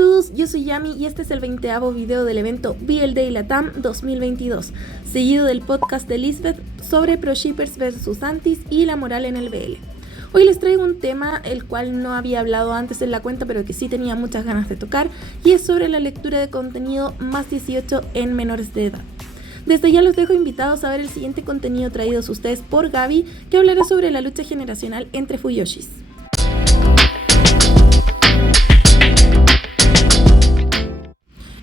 todos, yo soy Yami y este es el 20º video del evento BL Day Latam 2022, seguido del podcast de Lisbeth sobre ProShippers vs Antis y la moral en el BL. Hoy les traigo un tema el cual no había hablado antes en la cuenta, pero que sí tenía muchas ganas de tocar, y es sobre la lectura de contenido más 18 en menores de edad. Desde ya los dejo invitados a ver el siguiente contenido traído a ustedes por Gaby, que hablará sobre la lucha generacional entre Fuyoshis.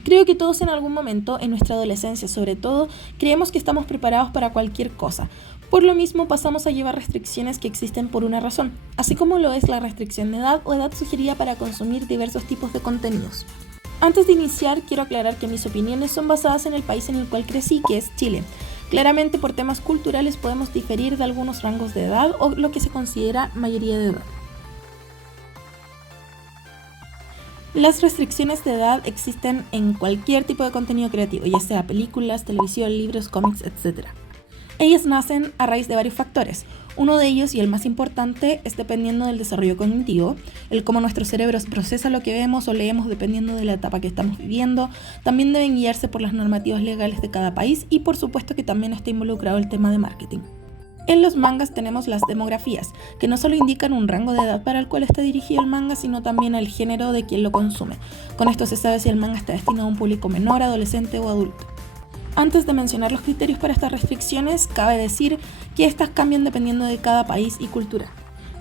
Creo que todos en algún momento, en nuestra adolescencia sobre todo, creemos que estamos preparados para cualquier cosa. Por lo mismo pasamos a llevar restricciones que existen por una razón, así como lo es la restricción de edad o edad sugerida para consumir diversos tipos de contenidos. Antes de iniciar, quiero aclarar que mis opiniones son basadas en el país en el cual crecí, que es Chile. Claramente por temas culturales podemos diferir de algunos rangos de edad o lo que se considera mayoría de edad. Las restricciones de edad existen en cualquier tipo de contenido creativo, ya sea películas, televisión, libros, cómics, etc. Ellas nacen a raíz de varios factores. Uno de ellos, y el más importante, es dependiendo del desarrollo cognitivo, el cómo nuestro cerebro procesa lo que vemos o leemos dependiendo de la etapa que estamos viviendo. También deben guiarse por las normativas legales de cada país y por supuesto que también está involucrado el tema de marketing. En los mangas tenemos las demografías, que no solo indican un rango de edad para el cual está dirigido el manga, sino también el género de quien lo consume. Con esto se sabe si el manga está destinado a un público menor, adolescente o adulto. Antes de mencionar los criterios para estas restricciones, cabe decir que estas cambian dependiendo de cada país y cultura.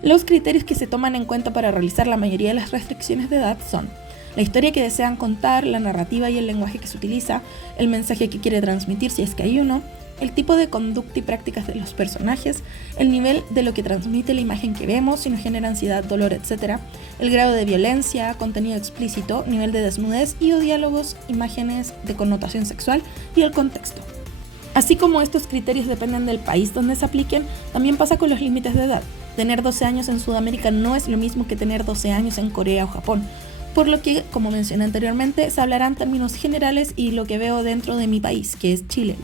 Los criterios que se toman en cuenta para realizar la mayoría de las restricciones de edad son la historia que desean contar, la narrativa y el lenguaje que se utiliza, el mensaje que quiere transmitir si es que hay uno, el tipo de conducta y prácticas de los personajes, el nivel de lo que transmite la imagen que vemos, si nos genera ansiedad, dolor, etc., el grado de violencia, contenido explícito, nivel de desnudez y o diálogos, imágenes de connotación sexual y el contexto. Así como estos criterios dependen del país donde se apliquen, también pasa con los límites de edad. Tener 12 años en Sudamérica no es lo mismo que tener 12 años en Corea o Japón, por lo que, como mencioné anteriormente, se hablará en términos generales y lo que veo dentro de mi país, que es Chile.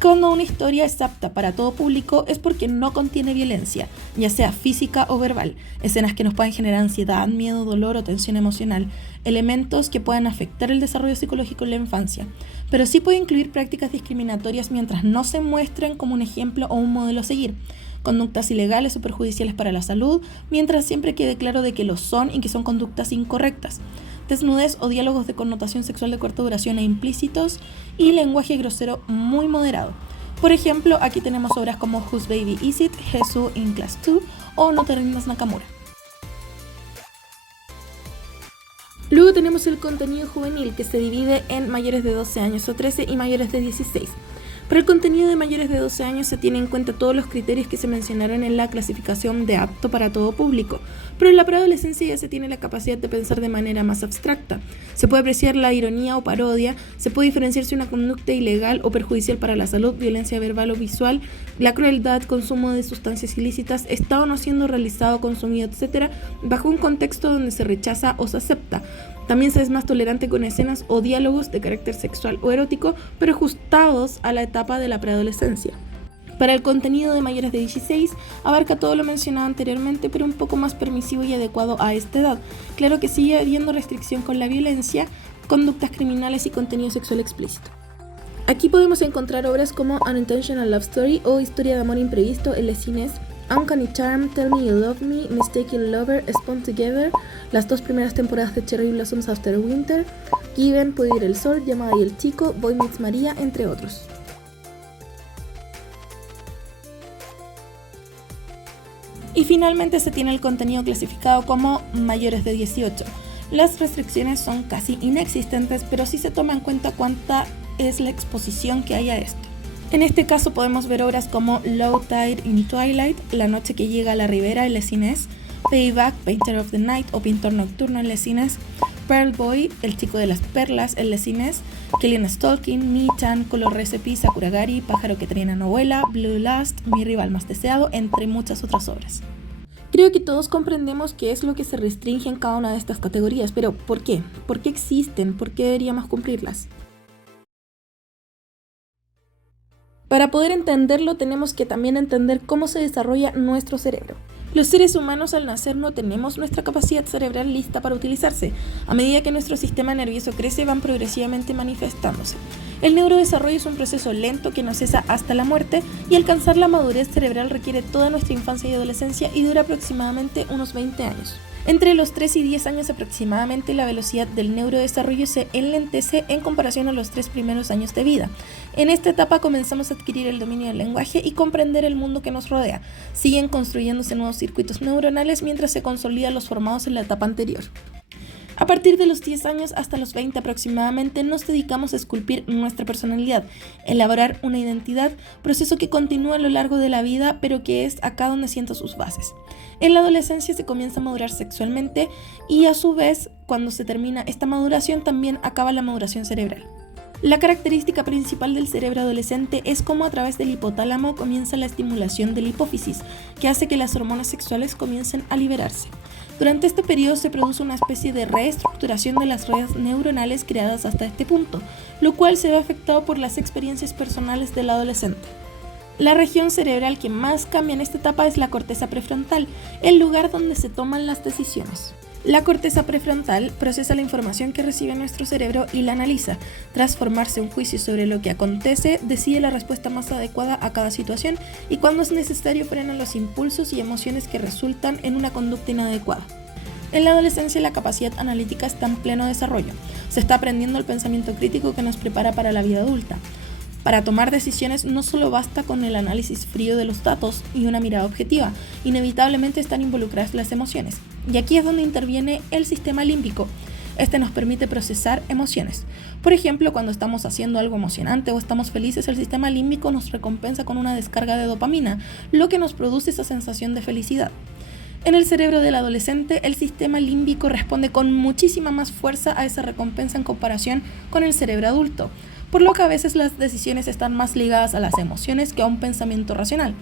Cuando una historia es apta para todo público es porque no contiene violencia, ya sea física o verbal, escenas que nos pueden generar ansiedad, miedo, dolor o tensión emocional, elementos que puedan afectar el desarrollo psicológico en la infancia, pero sí puede incluir prácticas discriminatorias mientras no se muestren como un ejemplo o un modelo a seguir, conductas ilegales o perjudiciales para la salud, mientras siempre quede claro de que lo son y que son conductas incorrectas, desnudez o diálogos de connotación sexual de corta duración e implícitos, y lenguaje grosero muy moderado. Por ejemplo, aquí tenemos obras como Whose Baby Is It?, Jesu in Class 2 o No te rindas Nakamura. Luego tenemos el contenido juvenil, que se divide en mayores de 12 años o 13 y mayores de 16. Para el contenido de mayores de 12 años se tienen en cuenta todos los criterios que se mencionaron en la clasificación de apto para todo público, pero en la preadolescencia ya se tiene la capacidad de pensar de manera más abstracta. Se puede apreciar la ironía o parodia, se puede diferenciar si una conducta ilegal o perjudicial para la salud, violencia verbal o visual, la crueldad, consumo de sustancias ilícitas, está o no siendo realizado, consumido, etc., bajo un contexto donde se rechaza o se acepta. También se es más tolerante con escenas o diálogos de carácter sexual o erótico, pero ajustados a la etapa de la preadolescencia. Para el contenido de mayores de 16, abarca todo lo mencionado anteriormente, pero un poco más permisivo y adecuado a esta edad. Claro que sigue habiendo restricción con la violencia, conductas criminales y contenido sexual explícito. Aquí podemos encontrar obras como Unintentional Love Story o Historia de amor imprevisto en les cines, Uncanny Charm, Tell Me You Love Me, Mistaken Lover, Spawn Together, las 2 primeras temporadas de Cherry Blossoms After Winter, Given, Puede ir el sol, Llamada y el chico, Boy Meets María, entre otros. Y finalmente se tiene el contenido clasificado como mayores de 18. Las restricciones son casi inexistentes, pero sí se toma en cuenta cuánta es la exposición que hay a esto. En este caso podemos ver obras como Low Tide in Twilight, La noche que llega a la ribera en les cines, Payback, Painter of the Night o Pintor nocturno en les cines, Pearl Boy, El chico de las perlas en les cines, Killing Stalking, Mi-chan, Color Recipe, Sakuragari, Pájaro que trina no vuela, Blue Lust, Mi rival más deseado, entre muchas otras obras. Creo que todos comprendemos qué es lo que se restringe en cada una de estas categorías, pero ¿por qué? ¿Por qué existen? ¿Por qué deberíamos cumplirlas? Para poder entenderlo tenemos que también entender cómo se desarrolla nuestro cerebro. Los seres humanos al nacer no tenemos nuestra capacidad cerebral lista para utilizarse. A medida que nuestro sistema nervioso crece, van progresivamente manifestándose. El neurodesarrollo es un proceso lento que no cesa hasta la muerte, y alcanzar la madurez cerebral requiere toda nuestra infancia y adolescencia y dura aproximadamente unos 20 años. Entre los 3 y 10 años aproximadamente, la velocidad del neurodesarrollo se enlentece en comparación a los 3 primeros años de vida. En esta etapa comenzamos a adquirir el dominio del lenguaje y comprender el mundo que nos rodea. Siguen construyéndose nuevos circuitos neuronales mientras se consolidan los formados en la etapa anterior. A partir de los 10 años hasta los 20 aproximadamente, nos dedicamos a esculpir nuestra personalidad, elaborar una identidad, proceso que continúa a lo largo de la vida, pero que es acá donde sienta sus bases. En la adolescencia se comienza a madurar sexualmente y a su vez, cuando se termina esta maduración, también acaba la maduración cerebral. La característica principal del cerebro adolescente es cómo a través del hipotálamo comienza la estimulación de la hipófisis, que hace que las hormonas sexuales comiencen a liberarse. Durante este periodo se produce una especie de reestructuración de las redes neuronales creadas hasta este punto, lo cual se ve afectado por las experiencias personales del adolescente. La región cerebral que más cambia en esta etapa es la corteza prefrontal, el lugar donde se toman las decisiones. La corteza prefrontal procesa la información que recibe nuestro cerebro y la analiza. Tras formarse un juicio sobre lo que acontece, decide la respuesta más adecuada a cada situación y, cuando es necesario, frena los impulsos y emociones que resultan en una conducta inadecuada. En la adolescencia, la capacidad analítica está en pleno desarrollo. Se está aprendiendo el pensamiento crítico que nos prepara para la vida adulta. Para tomar decisiones no solo basta con el análisis frío de los datos y una mirada objetiva, inevitablemente están involucradas las emociones. Y aquí es donde interviene el sistema límbico. Este nos permite procesar emociones. Por ejemplo, cuando estamos haciendo algo emocionante o estamos felices, el sistema límbico nos recompensa con una descarga de dopamina, lo que nos produce esa sensación de felicidad. En el cerebro del adolescente, el sistema límbico responde con muchísima más fuerza a esa recompensa en comparación con el cerebro adulto, por lo que a veces las decisiones están más ligadas a las emociones que a un pensamiento racional.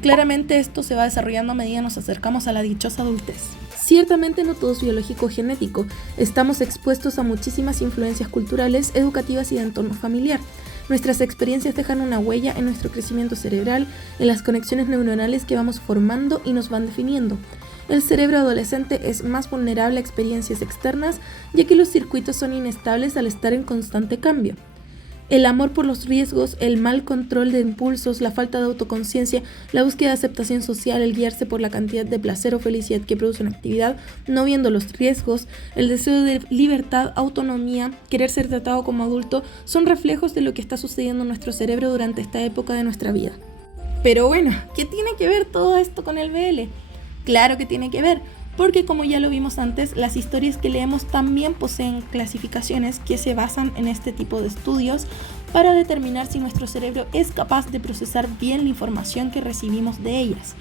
Claramente esto se va desarrollando a medida nos acercamos a la dichosa adultez. Ciertamente no todo es biológico o genético, estamos expuestos a muchísimas influencias culturales, educativas y de entorno familiar. Nuestras experiencias dejan una huella en nuestro crecimiento cerebral, en las conexiones neuronales que vamos formando y nos van definiendo. El cerebro adolescente es más vulnerable a experiencias externas, ya que los circuitos son inestables al estar en constante cambio. El amor por los riesgos, el mal control de impulsos, la falta de autoconciencia, la búsqueda de aceptación social, el guiarse por la cantidad de placer o felicidad que produce una actividad, no viendo los riesgos, el deseo de libertad, autonomía, querer ser tratado como adulto, son reflejos de lo que está sucediendo en nuestro cerebro durante esta época de nuestra vida. Pero bueno, ¿qué tiene que ver todo esto con el BL? Claro que tiene que ver, porque como ya lo vimos antes, las historias que leemos también poseen clasificaciones que se basan en este tipo de estudios para determinar si nuestro cerebro es capaz de procesar bien la información que recibimos de ellas.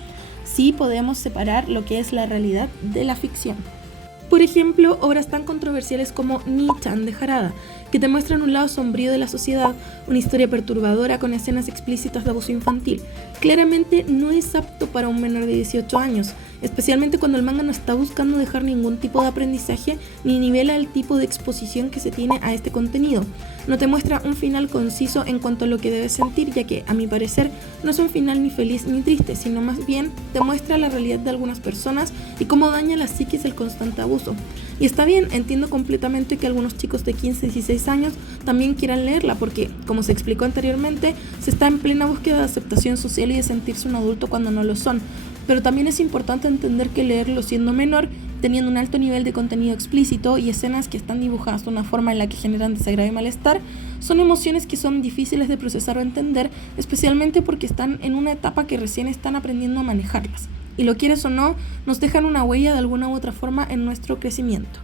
Sí podemos separar lo que es la realidad de la ficción. Por ejemplo, obras tan controversiales como Ni-chan de Harada, que te muestran un lado sombrío de la sociedad, una historia perturbadora con escenas explícitas de abuso infantil. Claramente no es apto para un menor de 18 años, especialmente cuando el manga no está buscando dejar ningún tipo de aprendizaje ni nivela el tipo de exposición que se tiene a este contenido. No te muestra un final conciso en cuanto a lo que debes sentir, ya que, a mi parecer, no es un final ni feliz ni triste, sino más bien te muestra la realidad de algunas personas y cómo daña la psiquis el constante abuso. Y está bien, entiendo completamente que algunos chicos de 15, 16 años también quieran leerla porque, como se explicó anteriormente, se está en plena búsqueda de aceptación social y de sentirse un adulto cuando no lo son. Pero también es importante entender que leerlo siendo menor, teniendo un alto nivel de contenido explícito y escenas que están dibujadas de una forma en la que generan desagrado y malestar, son emociones que son difíciles de procesar o entender, especialmente porque están en una etapa que recién están aprendiendo a manejarlas. Y lo quieres o no, nos dejan una huella de alguna u otra forma en nuestro crecimiento.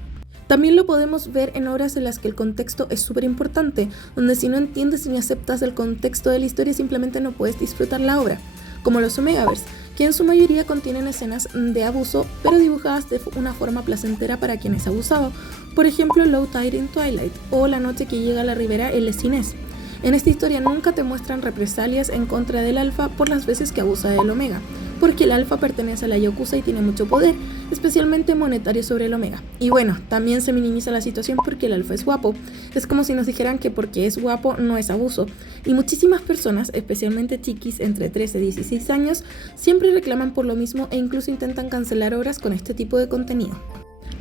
También lo podemos ver en obras en las que el contexto es súper importante, donde si no entiendes ni aceptas el contexto de la historia simplemente no puedes disfrutar la obra, como los Omegaverse, que en su mayoría contienen escenas de abuso, pero dibujadas de una forma placentera para quien es abusado. Por ejemplo, Low Tide in Twilight o La noche que llega a la ribera el Lesinés. En esta historia nunca te muestran represalias en contra del alfa por las veces que abusa del omega, porque el alfa pertenece a la Yakuza y tiene mucho poder, especialmente monetario sobre el omega. Y bueno, también se minimiza la situación porque el alfa es guapo. Es como si nos dijeran que porque es guapo no es abuso. Y muchísimas personas, especialmente chiquis entre 13 y 16 años, siempre reclaman por lo mismo e incluso intentan cancelar obras con este tipo de contenido.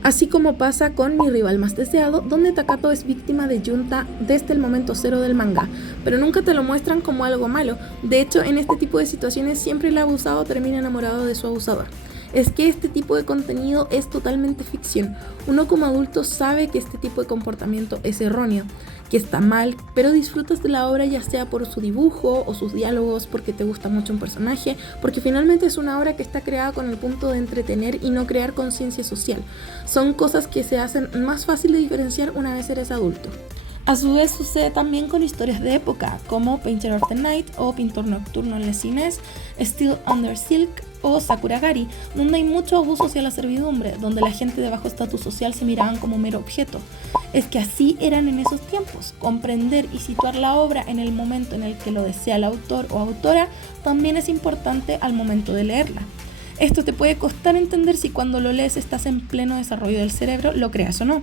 Así como pasa con Mi rival más deseado, donde Takato es víctima de Junta desde el momento cero del manga, pero nunca te lo muestran como algo malo. De hecho, en este tipo de situaciones siempre el abusado termina enamorado de su abusador. Es que este tipo de contenido es totalmente ficción. Uno como adulto sabe que este tipo de comportamiento es erróneo, que está mal, pero disfrutas de la obra ya sea por su dibujo o sus diálogos, porque te gusta mucho un personaje, porque finalmente es una obra que está creada con el punto de entretener y no crear conciencia social. Son cosas que se hacen más fácil de diferenciar una vez eres adulto. A su vez sucede también con historias de época, como Painter of the Night o Pintor Nocturno en los cines, Still Under Silk o Sakuragari, donde hay mucho abuso hacia la servidumbre, donde la gente de bajo estatus social se miraban como mero objeto. Es que así eran en esos tiempos. Comprender y situar la obra en el momento en el que lo desea el autor o autora también es importante al momento de leerla. Esto te puede costar entender si cuando lo lees estás en pleno desarrollo del cerebro, lo creas o no.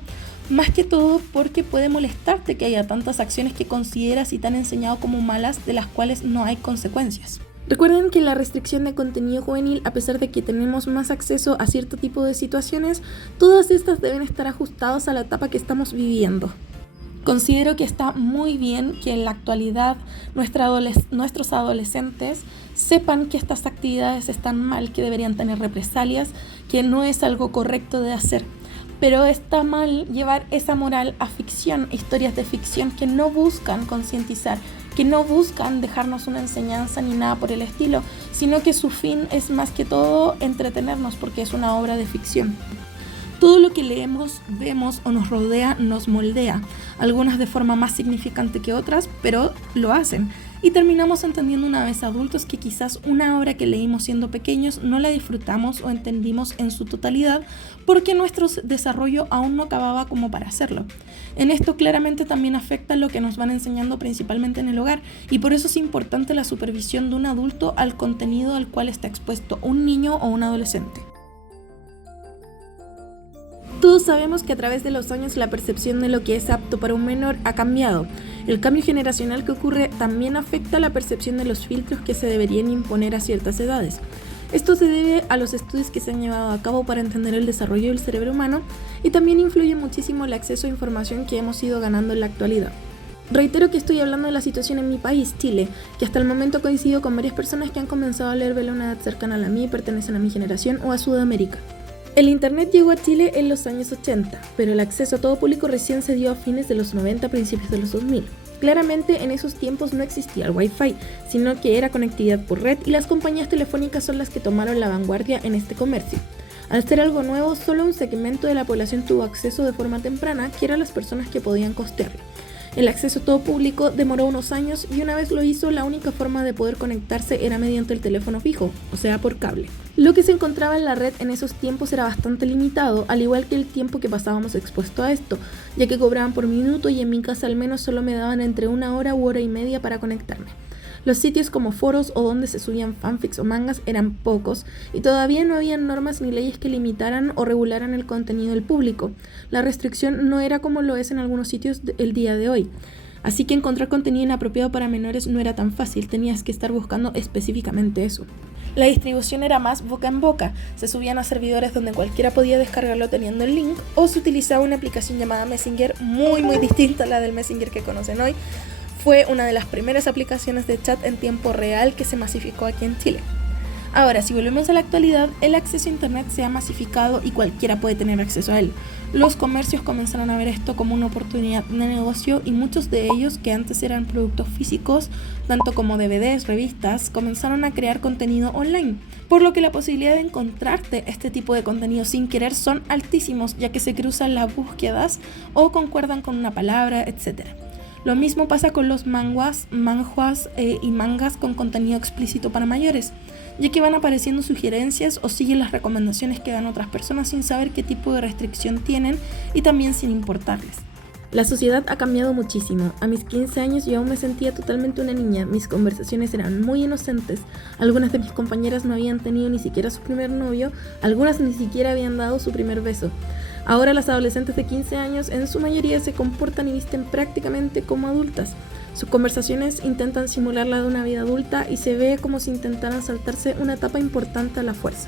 Más que todo porque puede molestarte que haya tantas acciones que consideras y te han enseñado como malas de las cuales no hay consecuencias. Recuerden que la restricción de contenido juvenil, a pesar de que tenemos más acceso a cierto tipo de situaciones, todas estas deben estar ajustadas a la etapa que estamos viviendo. Considero que está muy bien que en la actualidad nuestros adolescentes sepan que estas actividades están mal, que deberían tener represalias, que no es algo correcto de hacer. Pero está mal llevar esa moral a ficción, historias de ficción que no buscan concientizar, que no buscan dejarnos una enseñanza ni nada por el estilo, sino que su fin es más que todo entretenernos porque es una obra de ficción. Todo lo que leemos, vemos o nos rodea nos moldea, algunas de forma más significante que otras, pero lo hacen. Y terminamos entendiendo una vez adultos que quizás una obra que leímos siendo pequeños no la disfrutamos o entendimos en su totalidad porque nuestro desarrollo aún no acababa como para hacerlo. En esto claramente también afecta lo que nos van enseñando principalmente en el hogar y por eso es importante la supervisión de un adulto al contenido al cual está expuesto un niño o un adolescente. Todos sabemos que a través de los años la percepción de lo que es apto para un menor ha cambiado. El cambio generacional que ocurre también afecta la percepción de los filtros que se deberían imponer a ciertas edades. Esto se debe a los estudios que se han llevado a cabo para entender el desarrollo del cerebro humano y también influye muchísimo el acceso a información que hemos ido ganando en la actualidad. Reitero que estoy hablando de la situación en mi país, Chile, que hasta el momento coincido con varias personas que han comenzado a leer a una edad cercana a la mía y pertenecen a mi generación o a Sudamérica. El internet llegó a Chile en los años 80, pero el acceso a todo público recién se dio a fines de los 90, principios de los 2000. Claramente en esos tiempos no existía el Wi-Fi, sino que era conectividad por red y las compañías telefónicas son las que tomaron la vanguardia en este comercio. Al ser algo nuevo, solo un segmento de la población tuvo acceso de forma temprana, que eran las personas que podían costearlo. El acceso a todo público demoró unos años y una vez lo hizo, la única forma de poder conectarse era mediante el teléfono fijo, o sea, por cable. Lo que se encontraba en la red en esos tiempos era bastante limitado, al igual que el tiempo que pasábamos expuesto a esto, ya que cobraban por minuto y en mi casa al menos solo me daban entre 1 hora u hora y media para conectarme. Los sitios como foros o donde se subían fanfics o mangas eran pocos y todavía no había normas ni leyes que limitaran o regularan el contenido del público. La restricción no era como lo es en algunos sitios el día de hoy. Así que encontrar contenido inapropiado para menores no era tan fácil, tenías que estar buscando específicamente eso. La distribución era más boca en boca, se subían a servidores donde cualquiera podía descargarlo teniendo el link o se utilizaba una aplicación llamada Messenger muy distinta a la del Messenger que conocen hoy. Fue una de las primeras aplicaciones de chat en tiempo real que se masificó aquí en Chile. Ahora, si volvemos a la actualidad, el acceso a internet se ha masificado y cualquiera puede tener acceso a él. Los comercios comenzaron a ver esto como una oportunidad de negocio y muchos de ellos, que antes eran productos físicos, tanto como DVDs, revistas, comenzaron a crear contenido online. Por lo que la posibilidad de encontrarte este tipo de contenido sin querer son altísimos, ya que se cruzan las búsquedas o concuerdan con una palabra, etc. Lo mismo pasa con los manhwas y mangas con contenido explícito para mayores, ya que van apareciendo sugerencias o siguen las recomendaciones que dan otras personas sin saber qué tipo de restricción tienen y también sin importarles. La sociedad ha cambiado muchísimo. A mis 15 años yo aún me sentía totalmente una niña, mis conversaciones eran muy inocentes, algunas de mis compañeras no habían tenido ni siquiera su primer novio, algunas ni siquiera habían dado su primer beso. Ahora las adolescentes de 15 años en su mayoría se comportan y visten prácticamente como adultas. Sus conversaciones intentan simular la de una vida adulta y se ve como si intentaran saltarse una etapa importante a la fuerza.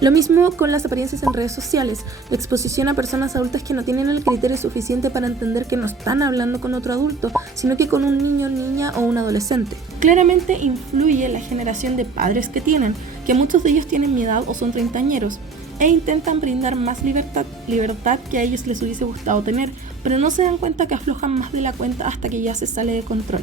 Lo mismo con las apariencias en redes sociales, la exposición a personas adultas que no tienen el criterio suficiente para entender que no están hablando con otro adulto, sino que con un niño, niña o un adolescente. Claramente influye la generación de padres que tienen, que muchos de ellos tienen mi edad o son treintañeros, e intentan brindar más libertad que a ellos les hubiese gustado tener, pero no se dan cuenta que aflojan más de la cuenta hasta que ya se sale de control.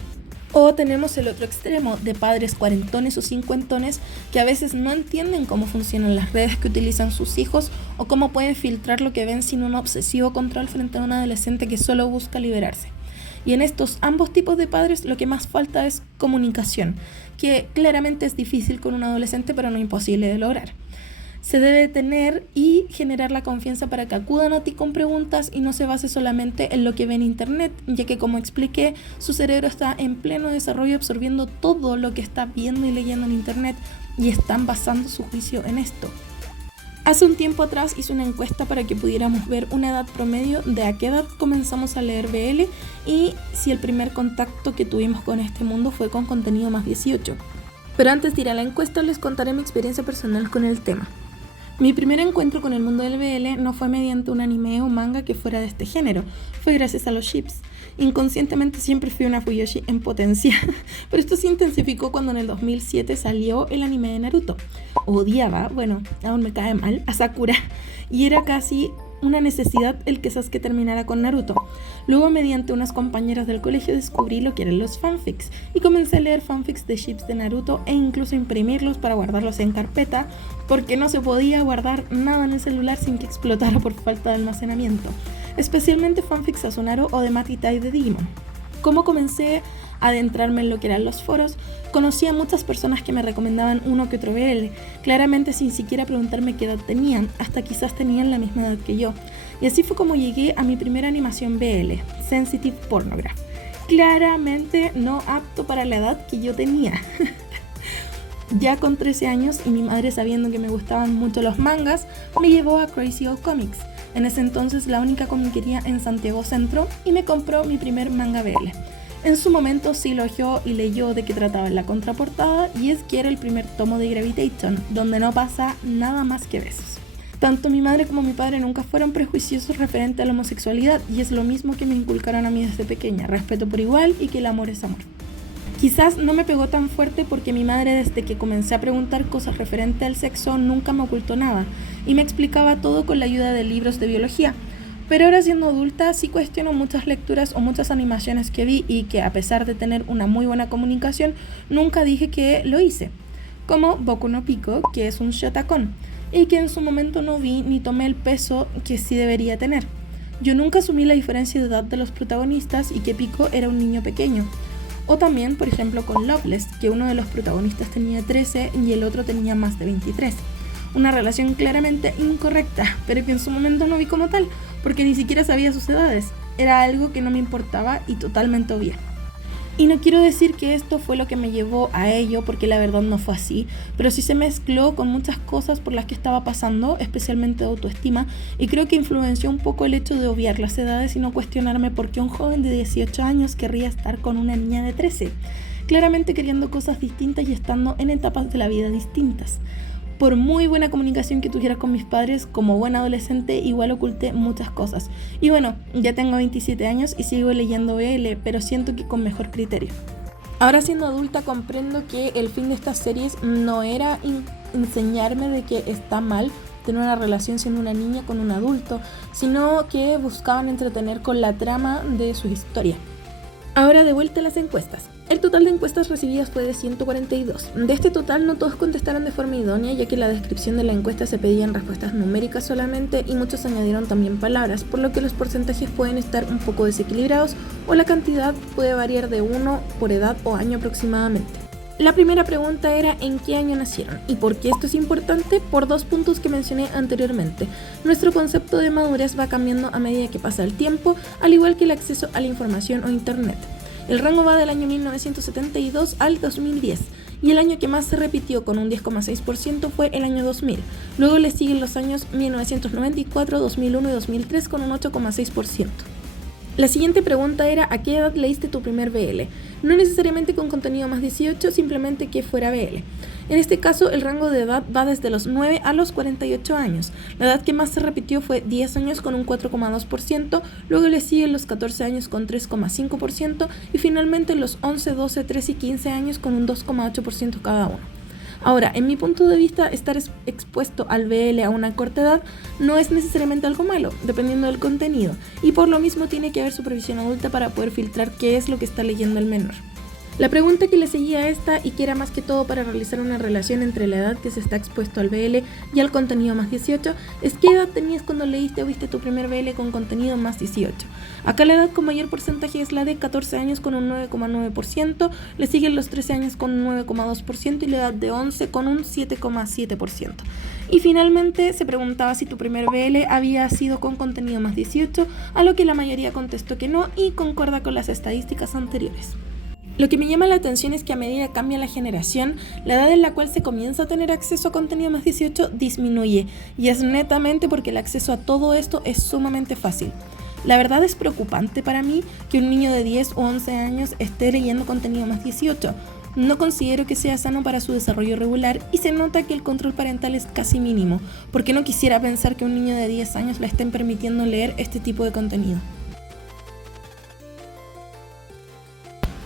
O tenemos el otro extremo de padres cuarentones o cincuentones que a veces no entienden cómo funcionan las redes que utilizan sus hijos o cómo pueden filtrar lo que ven sin un obsesivo control frente a un adolescente que solo busca liberarse. Y en estos ambos tipos de padres lo que más falta es comunicación, que claramente es difícil con un adolescente pero no imposible de lograr. Se debe tener y generar la confianza para que acudan a ti con preguntas y no se base solamente en lo que ve en internet, ya que como expliqué, su cerebro está en pleno desarrollo absorbiendo todo lo que está viendo y leyendo en internet y están basando su juicio en esto. Hace un tiempo atrás hice una encuesta para que pudiéramos ver una edad promedio de a qué edad comenzamos a leer BL y si el primer contacto que tuvimos con este mundo fue con contenido más 18. Pero antes de ir a la encuesta les contaré mi experiencia personal con el tema. Mi primer encuentro con el mundo del BL no fue mediante un anime o manga que fuera de este género, fue gracias a los ships. Inconscientemente siempre fui una Fuyoshi en potencia, pero esto se intensificó cuando en el 2007 salió el anime de Naruto. Odiaba, bueno, aún me cae mal, a Sakura, y era casi una necesidad el que Sasuke terminara con Naruto. Luego, mediante unas compañeras del colegio, descubrí lo que eran los fanfics y comencé a leer fanfics de ships de Naruto e incluso imprimirlos para guardarlos en carpeta porque no se podía guardar nada en el celular sin que explotara por falta de almacenamiento, especialmente fanfics de Asunaro o de Matitai de Digimon. ¿Cómo comencé a adentrarme en lo que eran los foros? Conocí a muchas personas que me recomendaban uno que otro BL, claramente sin siquiera preguntarme qué edad tenían, hasta quizás tenían la misma edad que yo. Y así fue como llegué a mi primera animación BL, Sensitive Pornograph. Claramente no apto para la edad que yo tenía. Ya con 13 años y mi madre sabiendo que me gustaban mucho los mangas, me llevó a Crazy Old Comics, en ese entonces la única comiquería en Santiago Centro, y me compró mi primer manga BL. En su momento sí lo oyó y leyó de qué trataba en la contraportada, y es que era el primer tomo de Gravitation, donde no pasa nada más que besos. Tanto mi madre como mi padre nunca fueron prejuiciosos referente a la homosexualidad, y es lo mismo que me inculcaron a mí desde pequeña, respeto por igual y que el amor es amor. Quizás no me pegó tan fuerte porque mi madre desde que comencé a preguntar cosas referente al sexo nunca me ocultó nada, y me explicaba todo con la ayuda de libros de biología. Pero ahora siendo adulta sí cuestiono muchas lecturas o muchas animaciones que vi y que a pesar de tener una muy buena comunicación, nunca dije que lo hice. Como Boku no Pico, que es un shotacon, y que en su momento no vi ni tomé el peso que sí debería tener. Yo nunca asumí la diferencia de edad de los protagonistas y que Pico era un niño pequeño. O también, por ejemplo, con Loveless, que uno de los protagonistas tenía 13 y el otro tenía más de 23. Una relación claramente incorrecta, pero que en su momento no vi como tal, porque ni siquiera sabía sus edades. Era algo que no me importaba y totalmente obvia. Y no quiero decir que esto fue lo que me llevó a ello, porque la verdad no fue así, pero sí se mezcló con muchas cosas por las que estaba pasando, especialmente de autoestima, y creo que influenció un poco el hecho de obviar las edades y no cuestionarme por qué un joven de 18 años querría estar con una niña de 13, claramente queriendo cosas distintas y estando en etapas de la vida distintas. Por muy buena comunicación que tuviera con mis padres, como buena adolescente, igual oculté muchas cosas. Y bueno, ya tengo 27 años y sigo leyendo BL, pero siento que con mejor criterio. Ahora siendo adulta comprendo que el fin de estas series no era enseñarme de que está mal tener una relación siendo una niña con un adulto, sino que buscaban entretener con la trama de su historia. Ahora de vuelta a las encuestas. El total de encuestas recibidas fue de 142. De este total no todos contestaron de forma idónea, ya que en la descripción de la encuesta se pedían respuestas numéricas solamente y muchos añadieron también palabras, por lo que los porcentajes pueden estar un poco desequilibrados o la cantidad puede variar de 1 por edad o año aproximadamente. La primera pregunta era ¿en qué año nacieron? ¿Y por qué esto es importante? Por 2 puntos que mencioné anteriormente. Nuestro concepto de madurez va cambiando a medida que pasa el tiempo, al igual que el acceso a la información o internet. El rango va del año 1972 al 2010, y el año que más se repitió con un 10,6% fue el año 2000. Luego le siguen los años 1994, 2001 y 2003 con un 8,6%. La siguiente pregunta era ¿a qué edad leíste tu primer BL? No necesariamente con contenido más 18, simplemente que fuera BL. En este caso, el rango de edad va desde los 9 a los 48 años. La edad que más se repitió fue 10 años con un 4,2%, luego le siguen los 14 años con 3,5% y finalmente los 11, 12, 13 y 15 años con un 2,8% cada uno. Ahora, en mi punto de vista, estar expuesto al BL a una corta edad no es necesariamente algo malo, dependiendo del contenido, y por lo mismo tiene que haber supervisión adulta para poder filtrar qué es lo que está leyendo el menor. La pregunta que le seguía a esta, y que era más que todo para realizar una relación entre la edad que se está expuesto al BL y al contenido más 18, es ¿qué edad tenías cuando leíste o viste tu primer BL con contenido más 18? Acá la edad con mayor porcentaje es la de 14 años con un 9,9%, le siguen los 13 años con un 9,2% y la edad de 11 con un 7,7%. Y finalmente se preguntaba si tu primer BL había sido con contenido más 18, a lo que la mayoría contestó que no y concuerda con las estadísticas anteriores. Lo que me llama la atención es que a medida que cambia la generación, la edad en la cual se comienza a tener acceso a contenido más 18 disminuye, y es netamente porque el acceso a todo esto es sumamente fácil. La verdad es preocupante para mí que un niño de 10 o 11 años esté leyendo contenido más 18. No considero que sea sano para su desarrollo regular y se nota que el control parental es casi mínimo, porque no quisiera pensar que un niño de 10 años le estén permitiendo leer este tipo de contenido.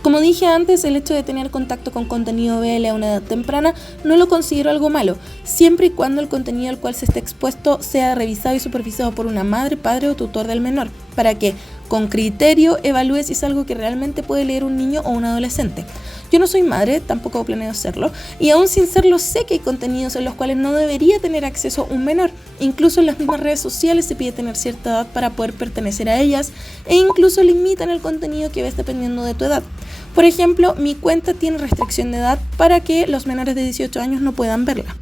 Como dije antes, el hecho de tener contacto con contenido BL a una edad temprana no lo considero algo malo, siempre y cuando el contenido al cual se esté expuesto sea revisado y supervisado por una madre, padre o tutor del menor, para que, con criterio, evalúe si es algo que realmente puede leer un niño o un adolescente. Yo no soy madre, tampoco planeo serlo, y aún sin serlo sé que hay contenidos en los cuales no debería tener acceso un menor. Incluso en las mismas redes sociales se pide tener cierta edad para poder pertenecer a ellas, e incluso limitan el contenido que ves dependiendo de tu edad. Por ejemplo, mi cuenta tiene restricción de edad para que los menores de 18 años no puedan verla.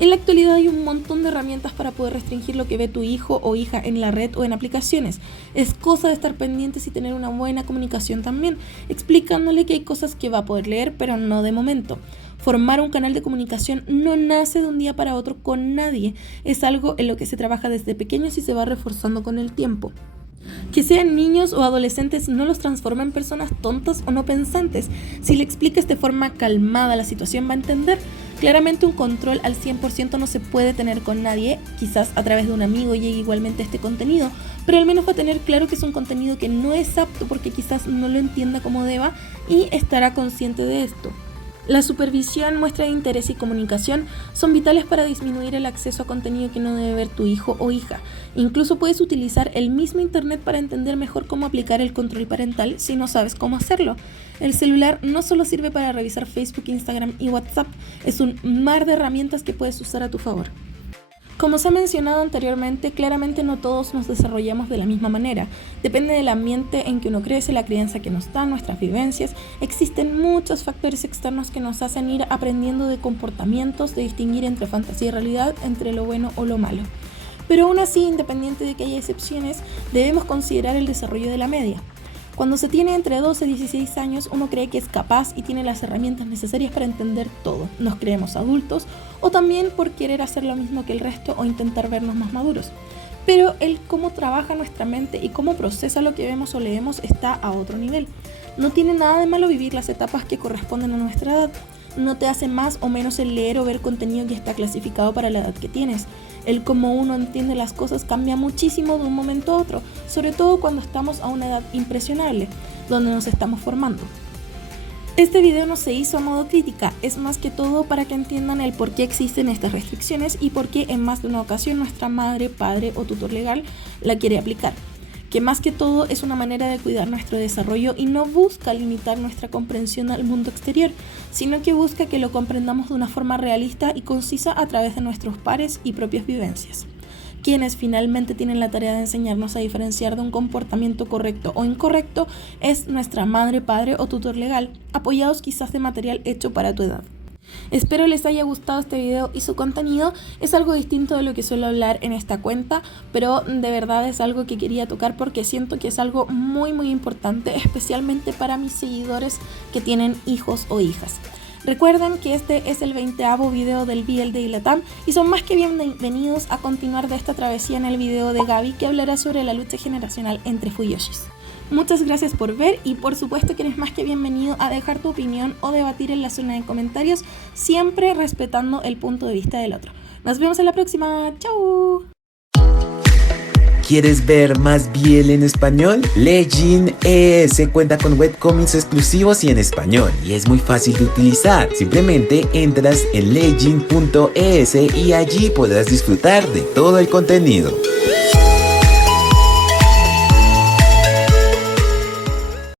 En la actualidad hay un montón de herramientas para poder restringir lo que ve tu hijo o hija en la red o en aplicaciones. Es cosa de estar pendientes y tener una buena comunicación también, explicándole que hay cosas que va a poder leer, pero no de momento. Formar un canal de comunicación no nace de un día para otro con nadie, es algo en lo que se trabaja desde pequeños y se va reforzando con el tiempo. Que sean niños o adolescentes no los transforma en personas tontas o no pensantes. Si le explicas de forma calmada la situación va a entender. Claramente un control al 100% no se puede tener con nadie, quizás a través de un amigo llegue igualmente este contenido, pero al menos va a tener claro que es un contenido que no es apto porque quizás no lo entienda como deba y estará consciente de esto. La supervisión, muestra de interés y comunicación son vitales para disminuir el acceso a contenido que no debe ver tu hijo o hija. Incluso puedes utilizar el mismo internet para entender mejor cómo aplicar el control parental si no sabes cómo hacerlo. El celular no solo sirve para revisar Facebook, Instagram y WhatsApp, es un mar de herramientas que puedes usar a tu favor. Como se ha mencionado anteriormente, claramente no todos nos desarrollamos de la misma manera. Depende del ambiente en que uno crece, la crianza que nos da, nuestras vivencias. Existen muchos factores externos que nos hacen ir aprendiendo de comportamientos, de distinguir entre fantasía y realidad, entre lo bueno o lo malo. Pero aún así, independiente de que haya excepciones, debemos considerar el desarrollo de la media. Cuando se tiene entre 12 y 16 años, uno cree que es capaz y tiene las herramientas necesarias para entender todo. Nos creemos adultos o también por querer hacer lo mismo que el resto o intentar vernos más maduros. Pero el cómo trabaja nuestra mente y cómo procesa lo que vemos o leemos está a otro nivel. No tiene nada de malo vivir las etapas que corresponden a nuestra edad. No te hace más o menos el leer o ver contenido que está clasificado para la edad que tienes. El cómo uno entiende las cosas cambia muchísimo de un momento a otro, sobre todo cuando estamos a una edad impresionable, donde nos estamos formando. Este video no se hizo a modo crítica, es más que todo para que entiendan el por qué existen estas restricciones y por qué en más de una ocasión nuestra madre, padre o tutor legal la quiere aplicar. Que más que todo es una manera de cuidar nuestro desarrollo y no busca limitar nuestra comprensión al mundo exterior, sino que busca que lo comprendamos de una forma realista y concisa a través de nuestros pares y propias vivencias. quienes finalmente tienen la tarea de enseñarnos a diferenciar de un comportamiento correcto o incorrecto es nuestra madre, padre o tutor legal, apoyados quizás de material hecho para tu edad. Espero les haya gustado este video y su contenido. Es algo distinto de lo que suelo hablar en esta cuenta, pero de verdad es algo que quería tocar porque siento que es algo muy importante, especialmente para mis seguidores que tienen hijos o hijas. Recuerden que este es el 20º video del BL Day Latam y son más que bienvenidos a continuar de esta travesía en el video de Gaby, que hablará sobre la lucha generacional entre Fuyoshis. Muchas gracias por ver y por supuesto que eres más que bienvenido a dejar tu opinión o debatir en la zona de comentarios, siempre respetando el punto de vista del otro. Nos vemos en la próxima. ¡Chao! ¿Quieres ver más BL en español? Legend ES cuenta con webcomics exclusivos y en español, y es muy fácil de utilizar. Simplemente entras en legend.es y allí podrás disfrutar de todo el contenido.